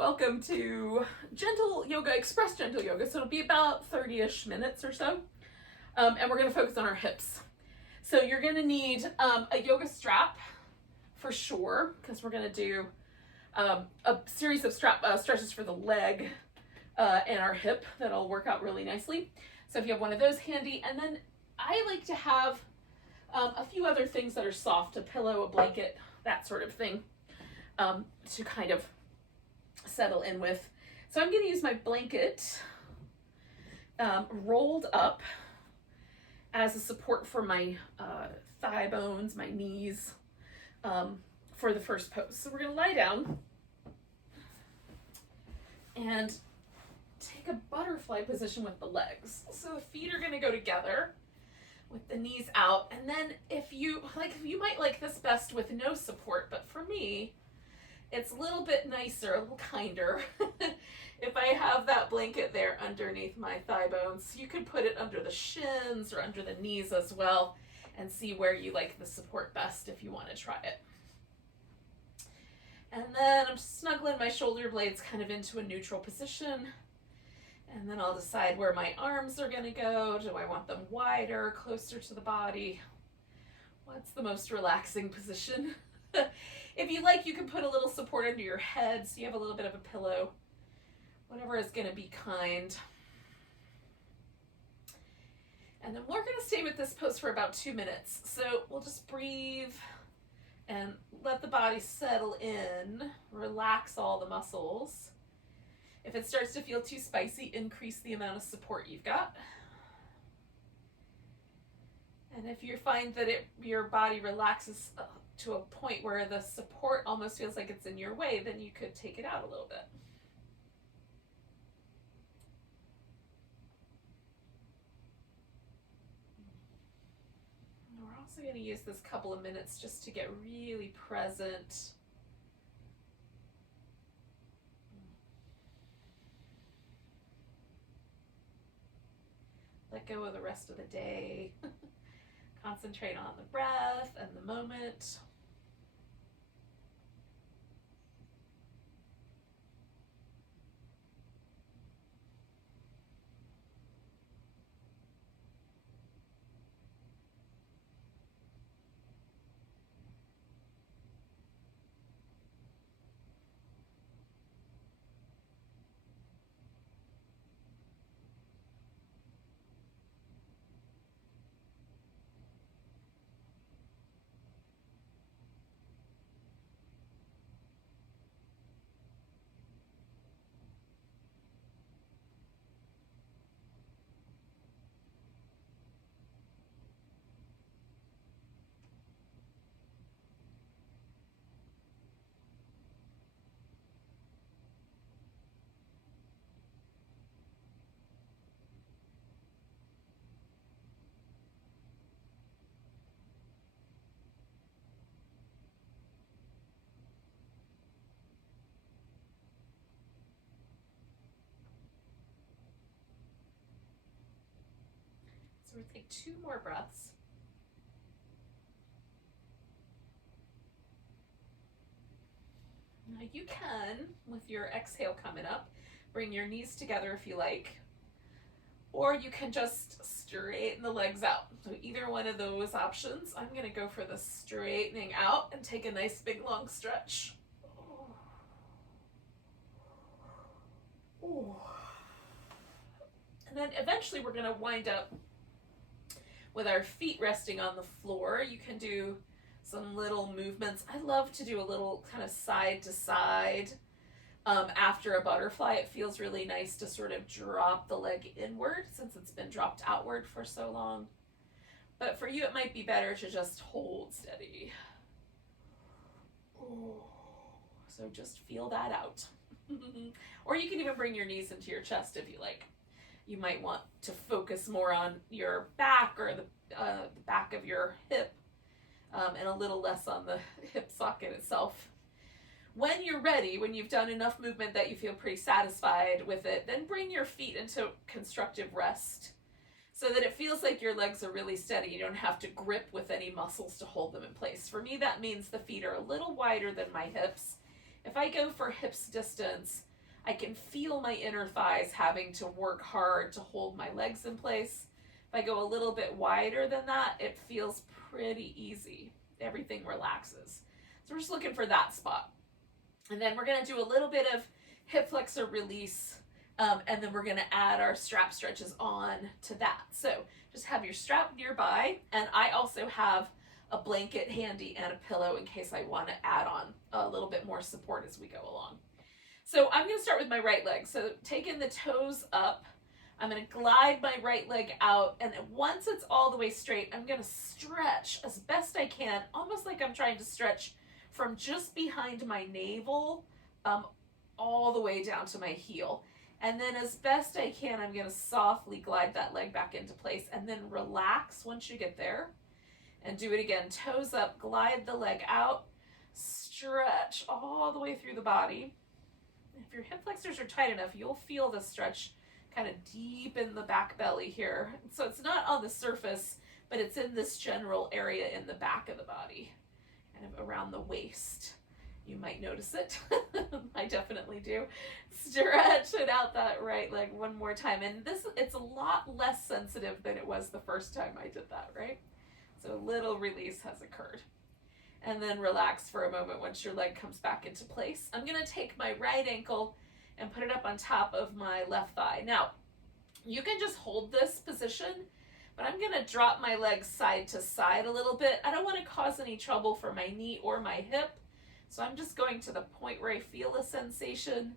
Welcome to Gentle Yoga, Express Gentle Yoga. So it'll be about 30-ish minutes or so. And we're going to focus on our hips. So you're going to need a yoga strap for sure, because we're going to do a series of stretches for the leg and our hip that'll work out really nicely. So if you have one of those handy, and then I like to have a few other things that are soft, a pillow, a blanket, that sort of thing, to kind of settle in with. So I'm going to use my blanket rolled up as a support for my thigh bones, my knees, for the first pose. So we're going to lie down and take a butterfly position with the legs. So the feet are going to go together with the knees out. And then if you might like this best with no support, but for me, it's a little bit nicer, a little kinder if I have that blanket there underneath my thigh bones. You can put it under the shins or under the knees as well and see where you like the support best if you want to try it. And then I'm snuggling my shoulder blades kind of into a neutral position. And then I'll decide where my arms are going to go. Do I want them wider, closer to the body? What's the most relaxing position? If you like, you can put a little support under your head so you have a little bit of a pillow. Whatever is going to be kind. And then we're going to stay with this pose for about 2 minutes. So we'll just breathe and let the body settle in. Relax all the muscles. If it starts to feel too spicy, increase the amount of support you've got. And if you find that your body relaxes to a point where the support almost feels like it's in your way, then you could take it out a little bit. And we're also going to use this couple of minutes just to get really present. Let go of the rest of the day. Concentrate on the breath and the moment. So we'll take 2 more breaths. Now you can, with your exhale coming up, bring your knees together if you like, or you can just straighten the legs out. So either one of those options. I'm going to go for the straightening out and take a nice big long stretch. And then eventually we're going to wind up with our feet resting on the floor. You can do some little movements. I love to do a little kind of side to side after a butterfly. It feels really nice to sort of drop the leg inward since it's been dropped outward for so long. But for you, it might be better to just hold steady. So just feel that out. Or you can even bring your knees into your chest if you like. You might want to focus more on your back or the back of your hip and a little less on the hip socket itself. When you're ready, when you've done enough movement that you feel pretty satisfied with it, then bring your feet into constructive rest so that it feels like your legs are really steady. You don't have to grip with any muscles to hold them in place. For me, that means the feet are a little wider than my hips. If I go for hips distance, I can feel my inner thighs having to work hard to hold my legs in place. If I go a little bit wider than that, it feels pretty easy. Everything relaxes. So we're just looking for that spot. And then we're going to do a little bit of hip flexor release, and then we're going to add our strap stretches on to that. So just have your strap nearby, and I also have a blanket handy and a pillow in case I want to add on a little bit more support as we go along. So I'm going to start with my right leg. So taking the toes up, I'm going to glide my right leg out, and once it's all the way straight, I'm going to stretch as best I can, almost like I'm trying to stretch from just behind my navel all the way down to my heel. And then as best I can, I'm going to softly glide that leg back into place and then relax once you get there. And do it again. Toes up, glide the leg out, stretch all the way through the body. If your hip flexors are tight enough, you'll feel the stretch kind of deep in the back belly here. So it's not on the surface, but it's in this general area in the back of the body, kind of around the waist. You might notice it. I definitely do. Stretch it out that right leg one more time. And it's a lot less sensitive than it was the first time I did that, right? So a little release has occurred. And then relax for a moment once your leg comes back into place. I'm going to take my right ankle and put it up on top of my left thigh. Now, you can just hold this position, but I'm going to drop my legs side to side a little bit. I don't want to cause any trouble for my knee or my hip. So I'm just going to the point where I feel a sensation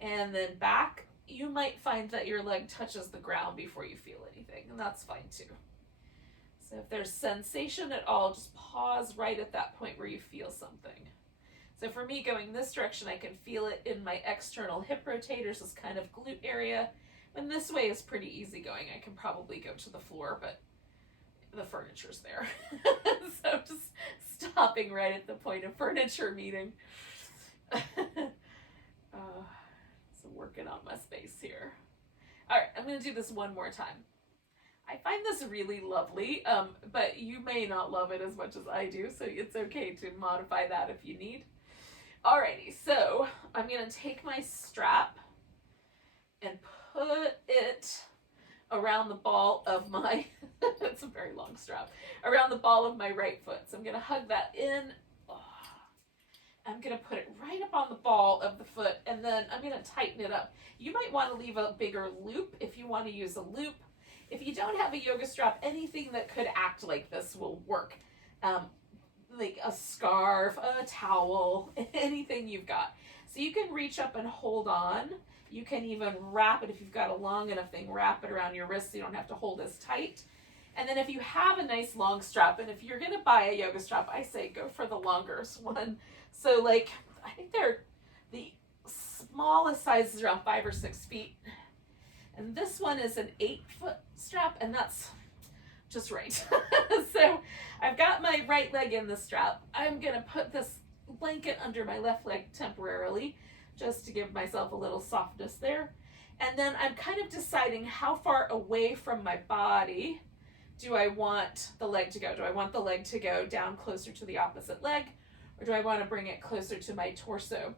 and then back. You might find that your leg touches the ground before you feel anything, and that's fine too. So if there's sensation at all, just pause right at that point where you feel something. So for me, going this direction, I can feel it in my external hip rotators, this kind of glute area. And this way is pretty easy going. I can probably go to the floor, but the furniture's there. So just stopping right at the point of furniture meeting. So working on my space here. All right, I'm going to do this one more time. I find this really lovely, but you may not love it as much as I do, so it's okay to modify that if you need. Alrighty, so I'm going to take my strap and put it around the ball of my, it's a very long strap, around the ball of my right foot. So I'm going to hug that in. Oh, I'm going to put it right up on the ball of the foot, and then I'm going to tighten it up. You might want to leave a bigger loop if you want to use a loop. If you don't have a yoga strap, anything that could act like this will work. Like a scarf, a towel, anything you've got. So you can reach up and hold on. You can even wrap it, if you've got a long enough thing, wrap it around your wrist so you don't have to hold as tight. And then if you have a nice long strap, and if you're going to buy a yoga strap, I say go for the longest one. So like, I think they're the smallest size is around 5 or 6 feet. And this one is an 8-foot strap, and that's just right. So I've got my right leg in the strap. I'm going to put this blanket under my left leg temporarily, just to give myself a little softness there. And then I'm kind of deciding how far away from my body do I want the leg to go? Do I want the leg to go down closer to the opposite leg, or do I want to bring it closer to my torso?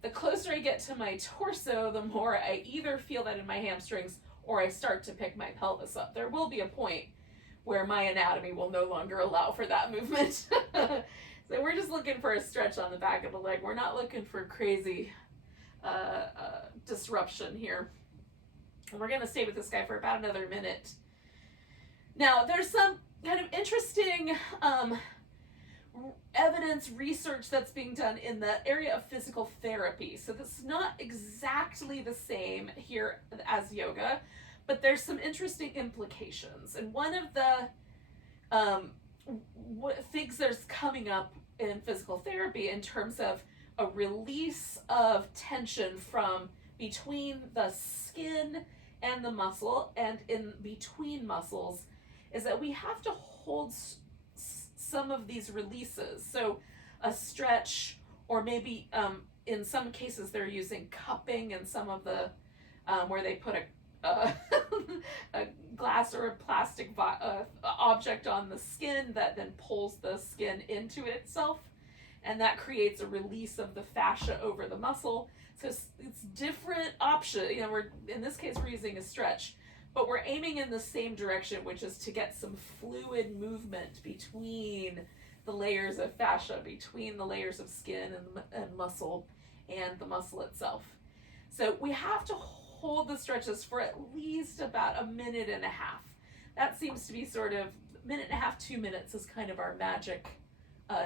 The closer I get to my torso, the more I either feel that in my hamstrings or I start to pick my pelvis up. There will be a point where my anatomy will no longer allow for that movement. So we're just looking for a stretch on the back of the leg. We're not looking for crazy disruption here. And we're going to stay with this guy for about another minute. Now, there's some kind of interesting evidence research that's being done in the area of physical therapy. So this is not exactly the same here as yoga, but there's some interesting implications. And one of the things that's coming up in physical therapy in terms of a release of tension from between the skin and the muscle and in between muscles is that we have to hold some of these releases. So a stretch, or maybe in some cases they're using cupping, and some of the where they put a glass or a plastic object on the skin that then pulls the skin into itself, and that creates a release of the fascia over the muscle. So it's different option. You know, in this case we're using a stretch, but we're aiming in the same direction, which is to get some fluid movement between the layers of fascia, between the layers of skin and muscle and the muscle itself. So we have to hold the stretches for at least about 1.5 minutes. That seems to be sort of 1.5 minutes, 2 minutes is kind of our magic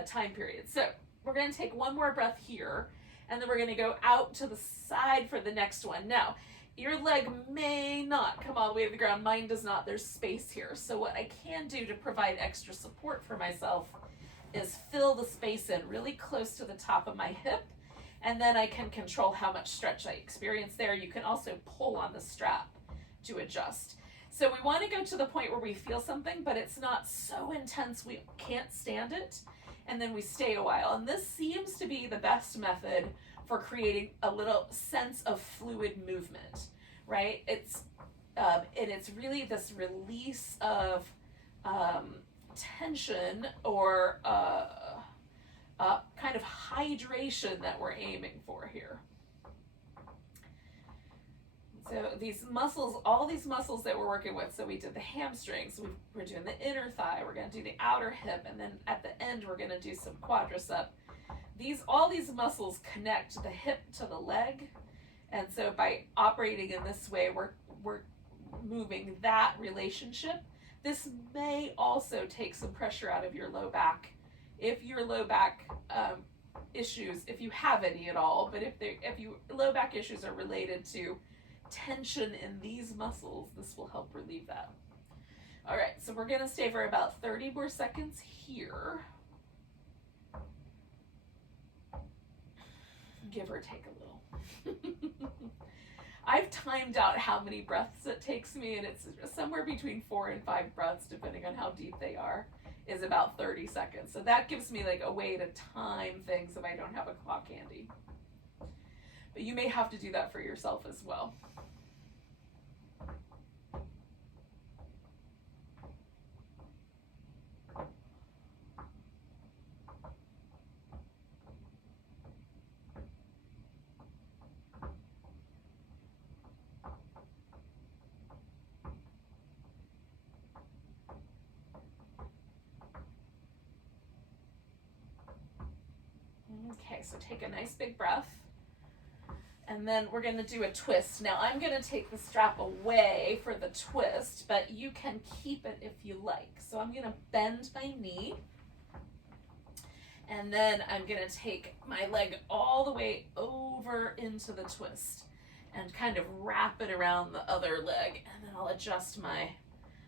time period. So we're going to take one more breath here, and then we're going to go out to the side for the next one. Now, your leg may not come all the way to the ground. Mine does not. There's space here. So what I can do to provide extra support for myself is fill the space in really close to the top of my hip, and then I can control how much stretch I experience there. You can also pull on the strap to adjust. So we want to go to the point where we feel something, but it's not so intense we can't stand it, and then we stay a while. And this seems to be the best method for creating a little sense of fluid movement, right? And it's really this release of tension or kind of hydration that we're aiming for here. So these muscles, all these muscles that we're working with, so we did the hamstrings, we're doing the inner thigh, we're going to do the outer hip, and then at the end we're going to do some quadricep. All these muscles connect the hip to the leg, and so by operating in this way, we're moving that relationship. This may also take some pressure out of your low back. If your low back issues, if you have any at all, but if your low back issues are related to tension in these muscles, this will help relieve that. All right, so we're gonna stay for about 30 more seconds here. Give or take a little. I've timed out how many breaths it takes me, and it's somewhere between 4 and 5 breaths, depending on how deep they are, is about 30 seconds. So that gives me like a way to time things if I don't have a clock handy. But you may have to do that for yourself as well. Okay, so take a nice big breath, and then we're going to do a twist. Now I'm going to take the strap away for the twist, but you can keep it if you like. So I'm going to bend my knee, and then I'm going to take my leg all the way over into the twist and kind of wrap it around the other leg, and then I'll adjust my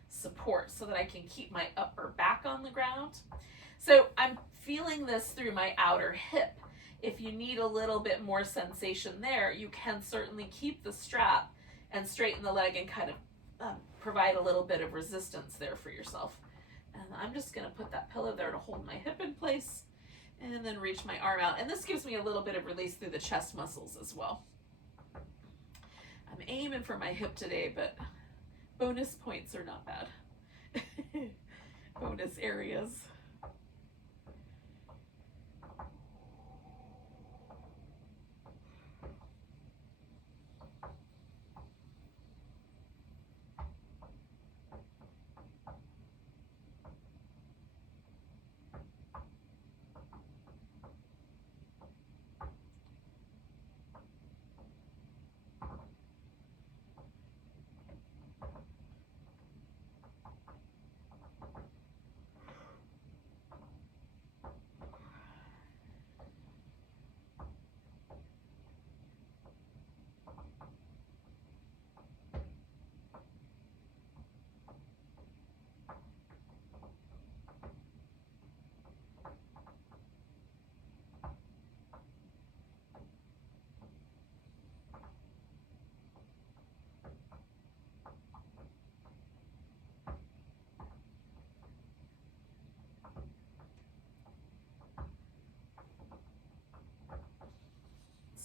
support so that I can keep my upper back on the ground. So I'm feeling this through my outer hip. If you need a little bit more sensation there, you can certainly keep the strap and straighten the leg and kind of provide a little bit of resistance there for yourself. And I'm just going to put that pillow there to hold my hip in place and then reach my arm out. And this gives me a little bit of release through the chest muscles as well. I'm aiming for my hip today, but bonus points are not bad. Bonus areas.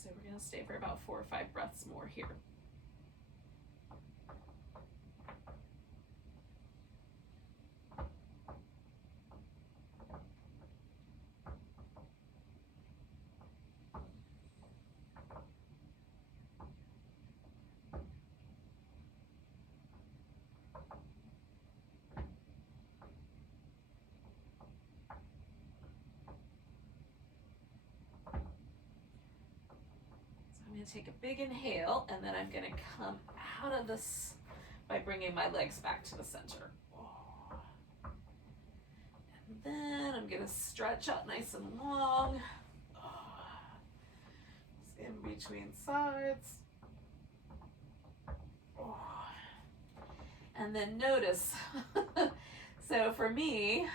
So we're going to stay for about 4 or 5 breaths more here. going to take a big inhale, and then I'm going to come out of this by bringing my legs back to the center. And then I'm going to stretch out nice and long. In between sides. And then notice, so for me,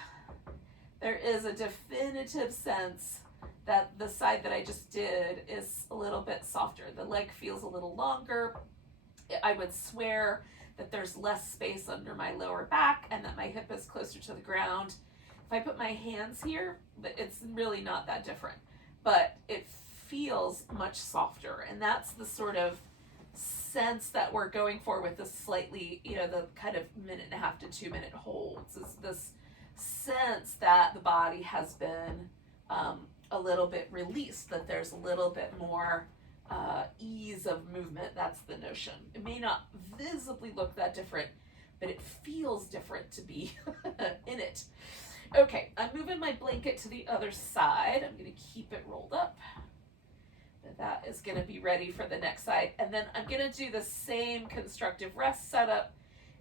there is a definitive sense that the side that I just did is a little bit softer. The leg feels a little longer. I would swear that there's less space under my lower back and that my hip is closer to the ground. If I put my hands here, it's really not that different, but it feels much softer, and that's the sort of sense that we're going for with this slightly, the kind of 1.5 to 2 minute holds, is this sense that the body has been a little bit released, that there's a little bit more ease of movement. That's the notion. It may not visibly look that different, but it feels different to be in it. Okay, I'm moving my blanket to the other side. I'm going to keep it rolled up. That is going to be ready for the next side. And then I'm going to do the same constructive rest setup,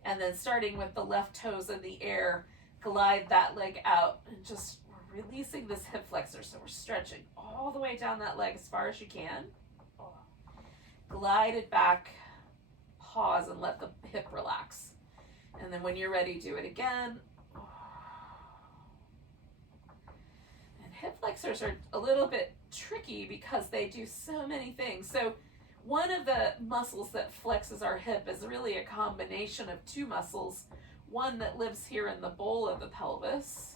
and then starting with the left toes in the air, glide that leg out and just releasing this hip flexor. So we're stretching all the way down that leg as far as you can. Glide it back, pause, and let the hip relax. And then when you're ready, do it again. And hip flexors are a little bit tricky because they do so many things. So one of the muscles that flexes our hip is really a combination of two muscles. One that lives here in the bowl of the pelvis,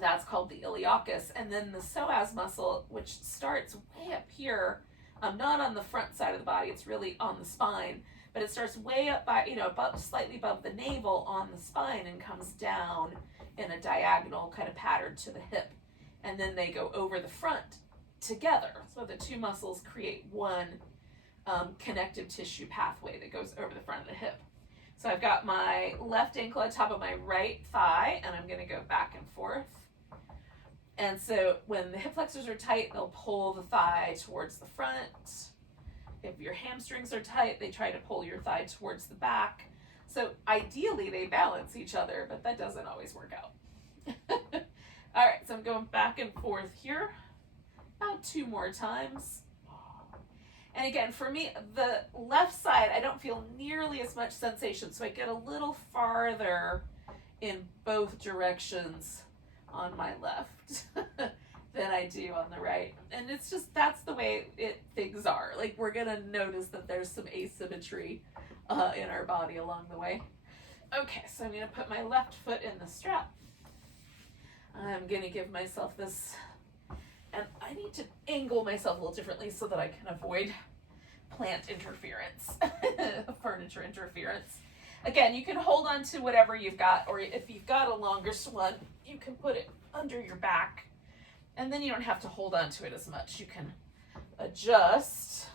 that's called the iliacus, and then the psoas muscle, which starts way up here, not on the front side of the body, it's really on the spine, but it starts way up by, slightly above the navel on the spine and comes down in a diagonal kind of pattern to the hip. And then they go over the front together. So the two muscles create one connective tissue pathway that goes over the front of the hip. So I've got my left ankle on top of my right thigh, and I'm going to go back and forth. And so when the hip flexors are tight, they'll pull the thigh towards the front. If your hamstrings are tight, they try to pull your thigh towards the back. So ideally they balance each other, but that doesn't always work out. All right, so I'm going back and forth here about 2 more times. And again, for me, the left side, I don't feel nearly as much sensation, so I get a little farther in both directions on my left than I do on the right. And it's just, that's the way things are. Like, we're gonna notice that there's some asymmetry in our body along the way. Okay, so I'm gonna put my left foot in the strap. I'm going to give myself this, and I need to angle myself a little differently so that I can avoid plant interference, furniture interference. Again, you can hold on to whatever you've got, or if you've got a longer one, you can put it under your back, and then you don't have to hold on to it as much. You can adjust,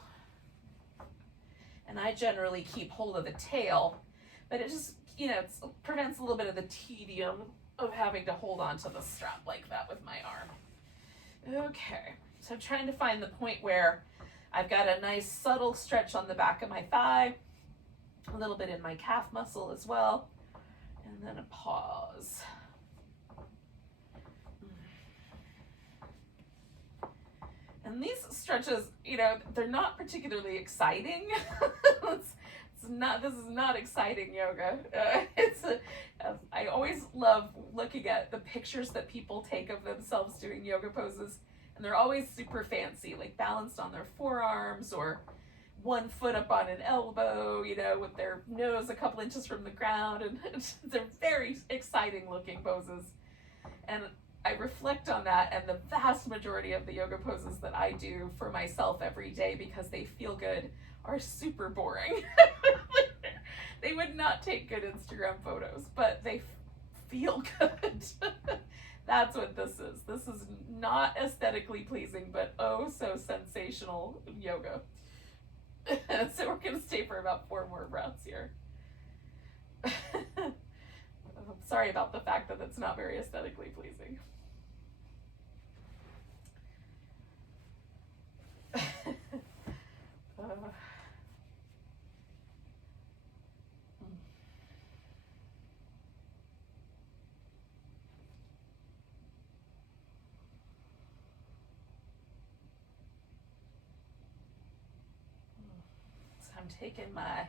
and I generally keep hold of the tail, but it just, it prevents a little bit of the tedium of having to hold on to the strap like that with my arm. Okay, so I'm trying to find the point where I've got a nice subtle stretch on the back of my thigh, a little bit in my calf muscle as well, and then a pause. And these stretches, they're not particularly exciting. This is not exciting yoga. I always love looking at the pictures that people take of themselves doing yoga poses, and they're always super fancy, like balanced on their forearms or one foot up on an elbow, with their nose a couple inches from the ground, and they're very exciting looking poses. And I reflect on that, and the vast majority of the yoga poses that I do for myself every day because they feel good are super boring. They would not take good Instagram photos, but they feel good. That's what this is. This is not aesthetically pleasing, but oh so sensational yoga. So we're going to stay for about 4 more breaths here. I'm sorry about the fact that it's not very aesthetically pleasing. I'm taking my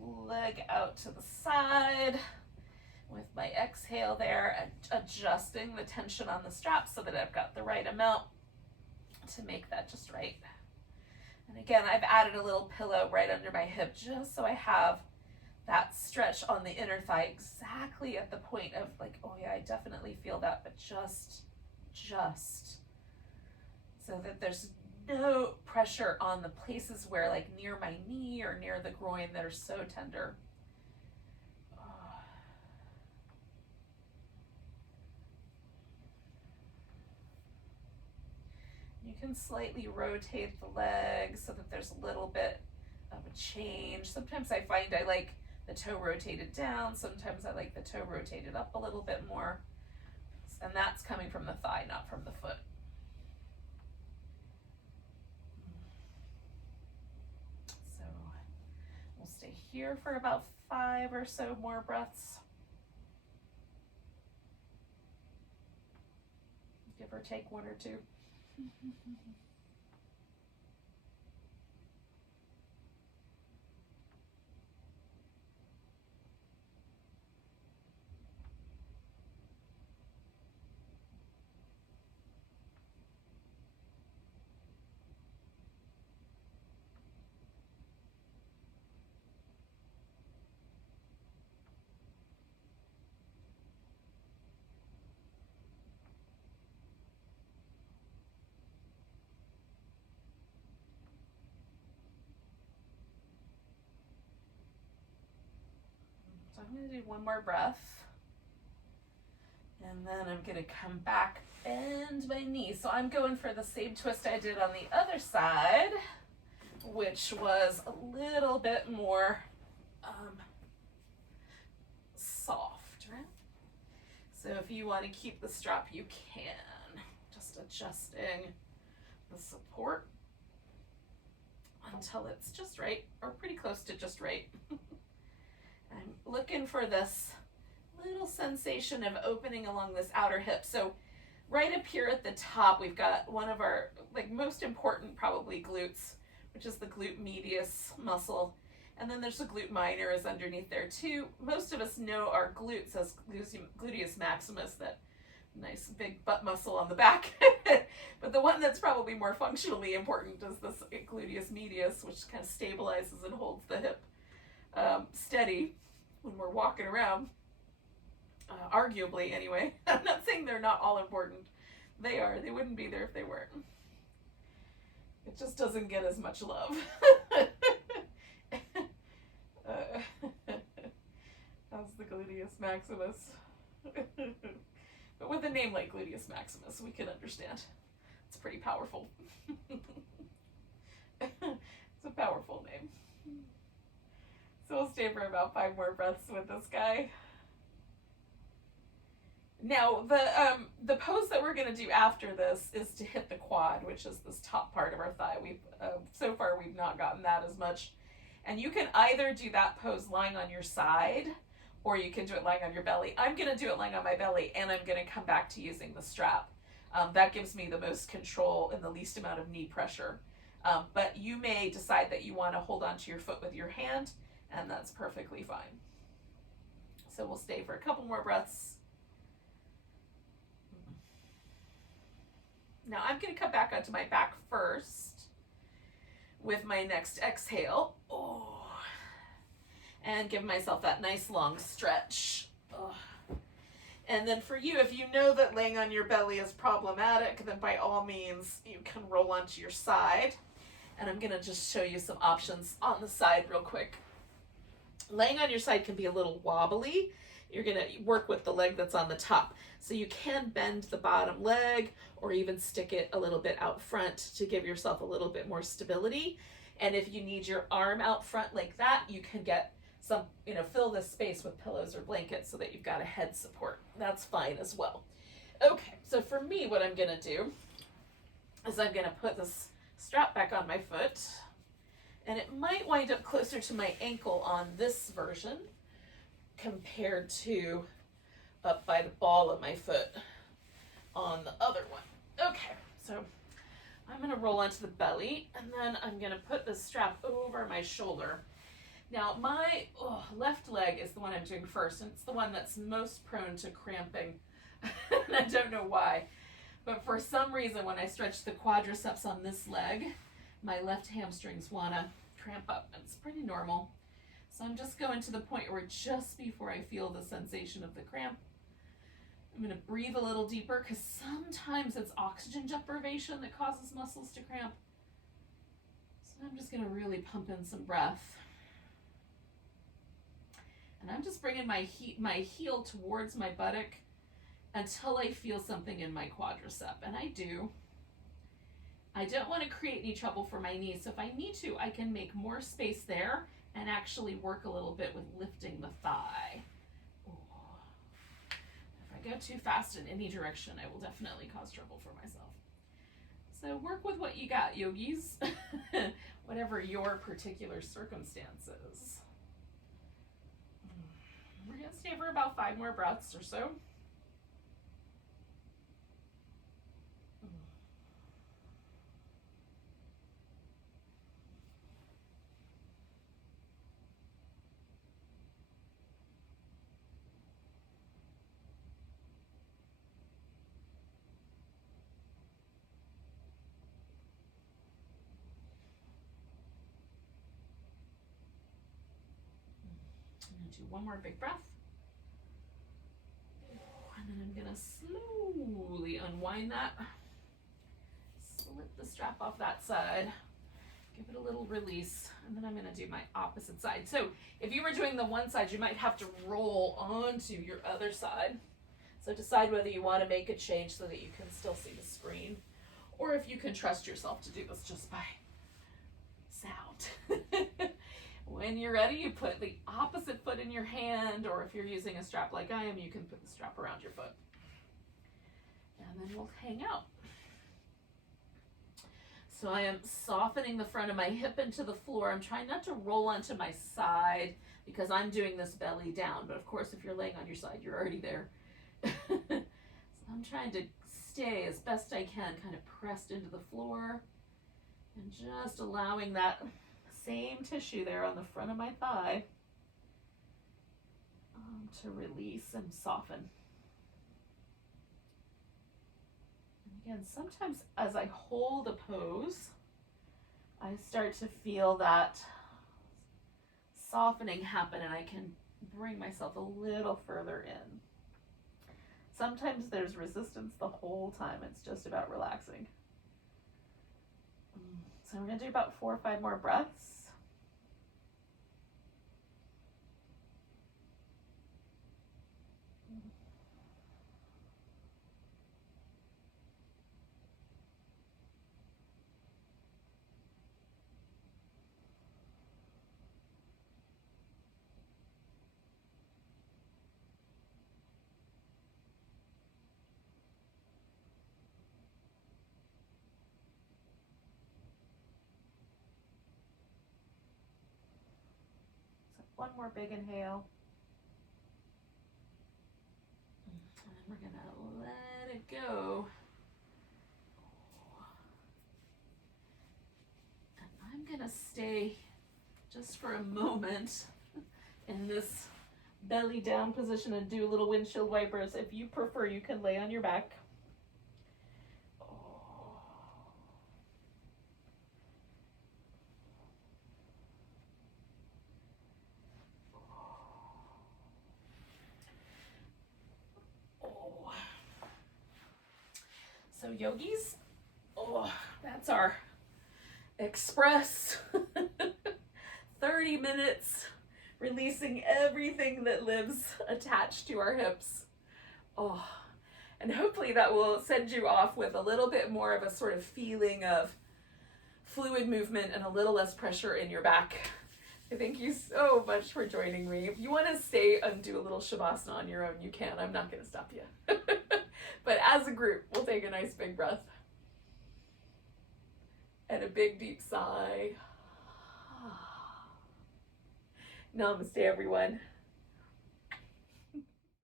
leg out to the side with my exhale there, and adjusting the tension on the strap so that I've got the right amount to make that just right. And again, I've added a little pillow right under my hip just so I have that stretch on the inner thigh exactly at the point of like, oh yeah, I definitely feel that, but just so that there's no pressure on the places where like near my knee or near the groin that are so tender. You can slightly rotate the legs so that there's a little bit of a change. Sometimes I find I like the toe rotated down. Sometimes I like the toe rotated up a little bit more. And that's coming from the thigh, not from the foot. So we'll stay here for about 5 or so more breaths. Give or take 1 or 2. So I'm going to do 1 more breath. And then I'm going to come back, bend my knee. So I'm going for the same twist I did on the other side, which was a little bit more soft, right? So if you want to keep the strap, you can. Just adjusting the support until it's just right, or pretty close to just right. I'm looking for this little sensation of opening along this outer hip. So right up here at the top, we've got one of our like most important probably glutes, which is the glute medius muscle. And then there's the glute minor is underneath there too. Most of us know our glutes as gluteus maximus, that nice big butt muscle on the back. But the one that's probably more functionally important is this gluteus medius, which kind of stabilizes and holds the hip steady when we're walking around. Arguably, anyway. I'm not saying they're not all important. They are. They wouldn't be there if they weren't. It just doesn't get as much love. That's the gluteus maximus. But with a name like gluteus maximus, we can understand. It's pretty powerful. It's a powerful name. So we'll stay for about 5 more breaths with this guy. Now, the pose that we're going to do after this is to hit the quad, which is this top part of our thigh. So far, we've not gotten that as much. And you can either do that pose lying on your side, or you can do it lying on your belly. I'm going to do it lying on my belly, and I'm going to come back to using the strap. That gives me the most control and the least amount of knee pressure. But you may decide that you want to hold onto your foot with your hand, and that's perfectly fine. So we'll stay for a couple more breaths. Now I'm going to come back onto my back first with my next exhale. Oh, and give myself that nice long stretch. Oh. And then for you, if you know that laying on your belly is problematic, then by all means, you can roll onto your side. And I'm going to just show you some options on the side real quick. Laying on your side can be a little wobbly. You're going to work with the leg that's on the top. So you can bend the bottom leg or even stick it a little bit out front to give yourself a little bit more stability. And if you need your arm out front like that, you can get some, fill this space with pillows or blankets so that you've got a head support. That's fine as well. Okay, so for me, what I'm going to do is I'm going to put this strap back on my foot. And it might wind up closer to my ankle on this version compared to up by the ball of my foot on the other one. Okay, so I'm going to roll onto the belly, and then I'm going to put the strap over my shoulder. Now, my left leg is the one I'm doing first, and it's the one that's most prone to cramping. And I don't know why, but for some reason, when I stretch the quadriceps on this leg, my left hamstrings want to cramp up. It's pretty normal. So I'm just going to the point where just before I feel the sensation of the cramp, I'm going to breathe a little deeper, because sometimes it's oxygen deprivation that causes muscles to cramp. So I'm just going to really pump in some breath. And I'm just bringing my heel towards my buttock until I feel something in my quadricep. And I do. I don't want to create any trouble for my knees. So if I need to, I can make more space there and actually work a little bit with lifting the thigh. If I go too fast in any direction, I will definitely cause trouble for myself. So work with what you got, yogis, whatever your particular circumstances. We're going to stay for about 5 more breaths or so. I'm going to do one more big breath. And then I'm going to slowly unwind that. Slip the strap off that side. Give it a little release. And then I'm going to do my opposite side. So if you were doing the one side, you might have to roll onto your other side. So decide whether you want to make a change so that you can still see the screen, or if you can trust yourself to do this just by sound. When you're ready, you put the opposite foot in your hand, or if you're using a strap like I am, you can put the strap around your foot. And then we'll hang out. So I am softening the front of my hip into the floor. I'm trying not to roll onto my side because I'm doing this belly down. But of course, if you're laying on your side, you're already there. So I'm trying to stay as best I can kind of pressed into the floor and just allowing that same tissue there on the front of my thigh to release and soften. And again, sometimes as I hold a pose, I start to feel that softening happen and I can bring myself a little further in. Sometimes there's resistance the whole time. It's just about relaxing. So we're going to do about 4 or 5 more breaths. One more big inhale. And then we're going to let it go. And I'm going to stay just for a moment in this belly down position and do little windshield wipers. If you prefer, you can lay on your back. So yogis, that's our express 30 minutes releasing everything that lives attached to our hips. And hopefully that will send you off with a little bit more of a sort of feeling of fluid movement and a little less pressure in your back. I thank you so much for joining me. If you want to stay and do a little Shavasana on your own, you can. I'm not going to stop you. But as a group, we'll take a nice big breath. And a big deep sigh. Namaste, everyone.